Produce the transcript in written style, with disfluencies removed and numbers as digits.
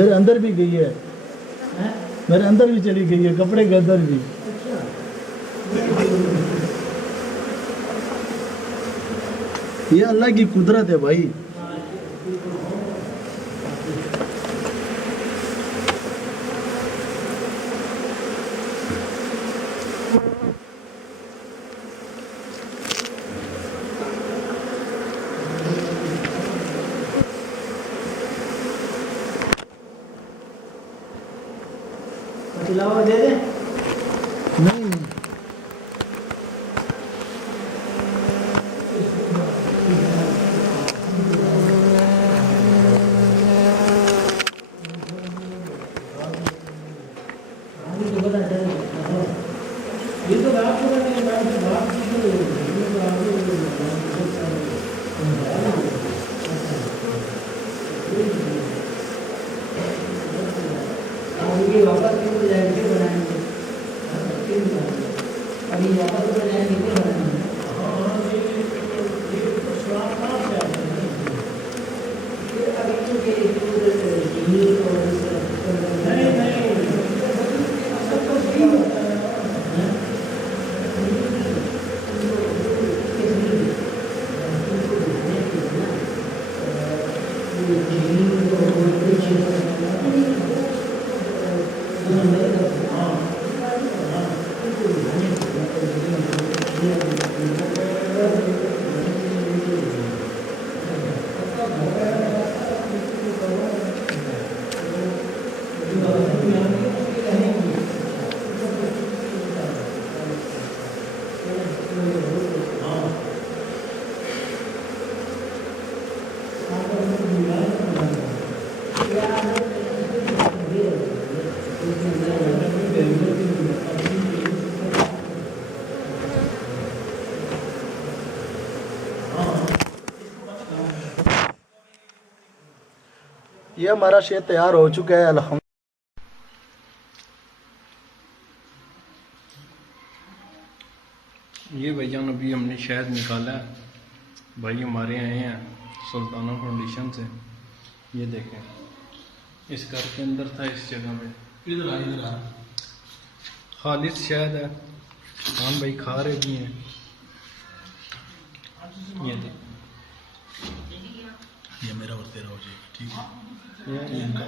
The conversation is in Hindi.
मेरे अंदर भी गई है, मेरे अंदर भी चली गई है, कपड़े के अंदर भी। ये अल्लाह की कुदरत है भाई। खिलावा दे दे। नहीं ये तो बात हो रही है, बात ये वापस क्यों जाएंगे बनाएंगे अभी वापस तो जाएंगे बनाएंगे। ये हमारा शेर तैयार हो चुका है अल्हम्दुलिल्लाह। ये भाईजान अभी हमने शहद निकाला है। भाई हमारे आए हैं सुल्ताना फाउंडेशन से। ये देखें, इस घर के अंदर था, इस जगह पे इधर आ खालिश शहद है। खान भाई खा रहे भी हैं। ये देख, ये मेरा और तेरा हो जाएगा, ठीक है। ये इनका